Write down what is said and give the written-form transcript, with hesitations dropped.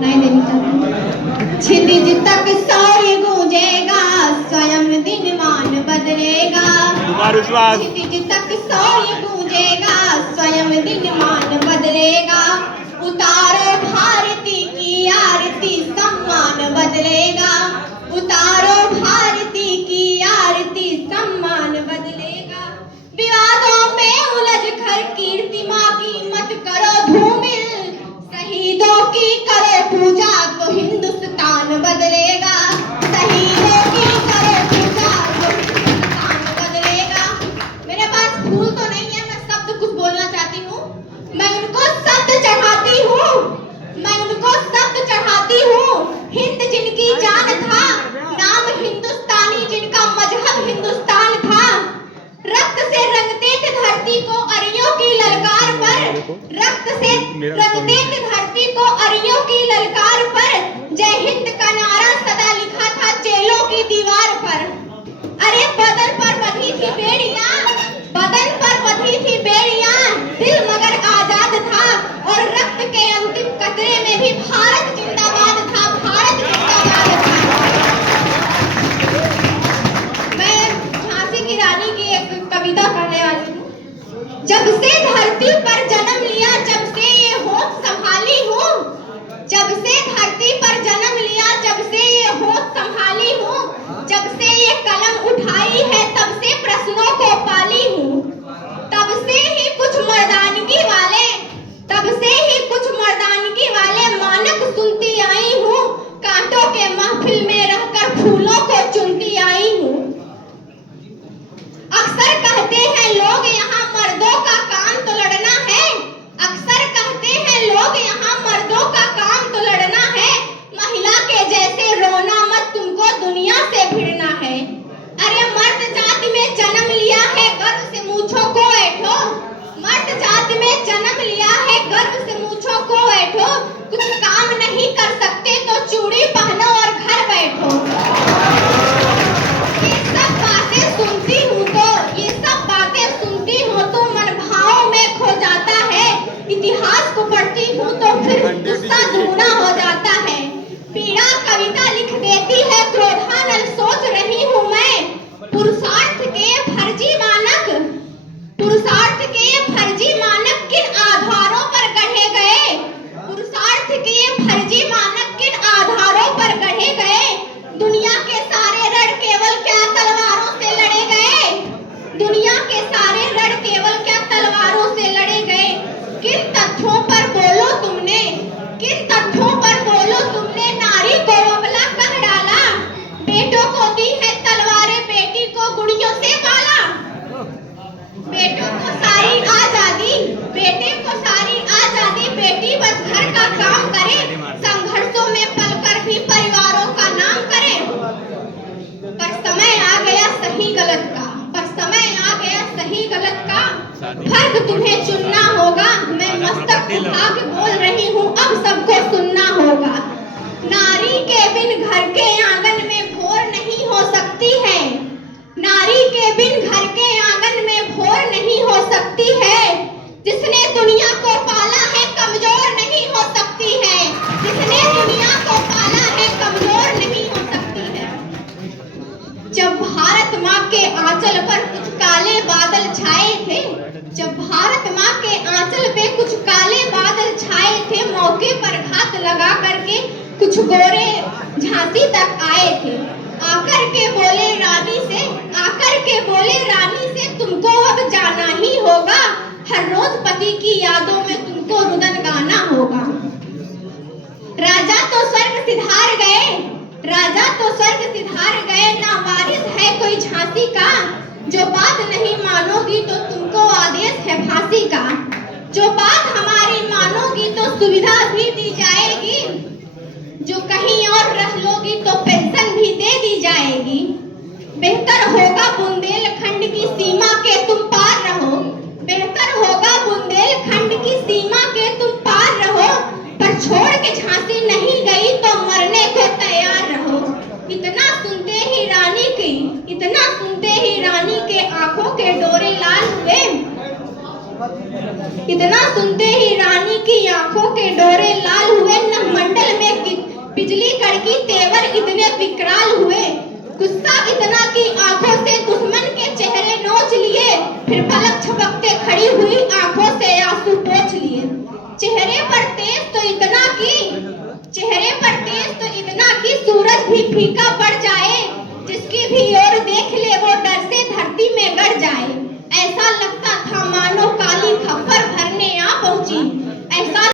नहीं देनी चाहिए। क्षितिज तक सौर्य गूंजेगा, स्वयं दिनमान बदलेगा। क्षितिज तक सौर्य गूंजेगा, स्वयं दिनमान बदलेगा। उतारो भारती की आरती, सम्मान बदलेगा। उतारो भारती की आरती, सम्मान बदलेगा। विवादों में उलझ कर कीर्ति माँ की मत करो धूमिल, शहीदों की करो पूजा तो हिंदुस्तान बदलेगा। शहीदों की करो पूजा तो हिंदुस्तान बदलेगा। मेरे पास फूल तो नहीं है, मैं शब्द कुछ बोलना चाहती हूँ। मैं उनको शब्द चढ़ाती हूँ, मैं उनको शब्द चढ़ाती हूँ। हिंद जिनकी जान था, नाम हिंदुस्तानी जिनका मजहब हिंदुस्तान था। रक्त से रंगते थे धरती को अरियों की ललकार पर, रक्त से रंगते थे धरती को अरियों की ललकार पर। जय हिंद का नारा सदा लिखा था जेलों की दीवार पर। अरे बदन पर बंधी थी बेड़ियां, बदन पर बंधी थी बेड़ियां, दिल मगर आजाद था। और रक्त के अंतिम कतरे में भी भारत जिंदाबाद था, भारत जिंदाबाद था। मैं झांसी की रानी की एक कविता पढ़ने वाली हूँ। जब से धरती पर जन्म लिया, जब से ये होश संभाली हूँ। जब से धरती पर जन्म लिया, जब से ये होश संभाली हूँ। जब से ये कलम उठाई है, तब से प्रश्नों को पाली हूँ। तब से ही कुछ मर्दानगी वाले, तब से ही कुछ मर्दानगी वाले मानक सुनती आई हूँ। कांटों के महफिल में रहकर फूलों को चुनती आई हूँ। अक्सर कहते हैं लोग यहाँ मर्दों का काम तो लड़ना है, अक्सर कहते हैं लोग यहाँ मर्दों का काम तो लड़ना है। महिला के जैसे रोना मत, तुमको दुनिया से भिड़ना है। अरे मर्द जाति में जन्म लिया है, गर्व से मूंछों को ऐठो। मर्द जाति में जन्म लिया है, गर्व से मूंछों को ऐठो। कुछ काम नहीं कर सकते तो चूड़ी पहनो और घर बैठो। ये सब बातें सुनती हूँ तो, ये सब बातें सुनती हूँ तो मन भावों में खो जाता है। इतिहास को पढ़ती हूँ तो फिर गुस्सा दुगना हो जाता है। पीड़ा कविता लिख देती है, क्रोधानल सोच रही हूँ मैं। पुरुषार्थ के फर्जी मानक, पुरुषार्थ के फर्जी मानक किन आधारों पर गढ़े गए। पुरुषार्थ के फर्जी मानक किन आधारों पर गढ़े गए। दुनिया के सारे रण केवल क्या तलवारों से लड़े गए। दुनिया के सारे रण केवल क्या तलवारों से लड़े गए। किन तथ्यों पर बोलो तुमने, किन तथ्यों पर बोलो तुमने नारी को अबला कह डाला। बेटों को दी है तलवारें, बेटी को गुड़ियों से पाला। बेटों को सारी आजादी, बेटे को सारी आजादी, बेटी बस घर का काम करे। संघर्षों में पलकर भी परिवारों का नाम करे। पर समय आ गया सही गलत का, पर समय आ गया सही गलत का। फर्क तुम्हें चुनना होगा, मैं मस्तक उठा के बोल रही हूँ, अब सबको सुनना होगा। नारी के बिन घर के आंगन में भोर नहीं हो सकती है। नारी के बिन घर के आंगन में भोर नहीं हो सकती है। जिसने दुनिया को पाला है कमजोर नहीं हो सकती है। जिसने दुनिया को पाला है कमजोर नहीं हो सकती है। जब भारत माँ के आंचल पर कुछ काले बादल छाए थे, जब भारत माँ के आंचल पे कुछ काले बादल छाए थे, मौके पर घात लगा करके कुछ गोरे झांसी तक आए थे। आकर के बोले रानी से, आकर के बोले रानी से, तुमको अब जाना ही होगा। हर रोज पति की यादों में तुमको रुदन गाना होगा। राजा तो स्वर्ग सिधार गए, राजा तो स्वर्ग सिधार गए, ना वारिस है कोई झांसी का। जो बात नहीं मानोगी तो तुमको आदेश है फांसी का। जो बात हमारी मानोगी तो सुविधा भी दी जाएगी। जो कहीं और रह लोगी तो पेंशन भी दे दी जाएगी। बेहतर होगा बुंदेलखंड की सीमा के तुम पार रहो। बेहतर होगा बुंदेलखंड की सीमा के तुम पार रहो। पर छोड़ के झांसी नहीं गई तो मरने को तैयार रहो। इतना सुनते ही रानी की, इतना सुनते ही रानी के आंखों के डोरे लाल हुए। इतना सुनते ही रानी की आंखों के डोरे लाल हुए। नभ मंडल में बिजली कड़की तेवर इतने विकराल हुए, गुस्सा इतना कि आंखों से दुश्मन के चेहरे नोच लिए, फिर पलक झपकते खड़ी हुई आंखों से आंसू पोंछ लिए। चेहरे पर तेज तो इतना कि सूरज भी फीका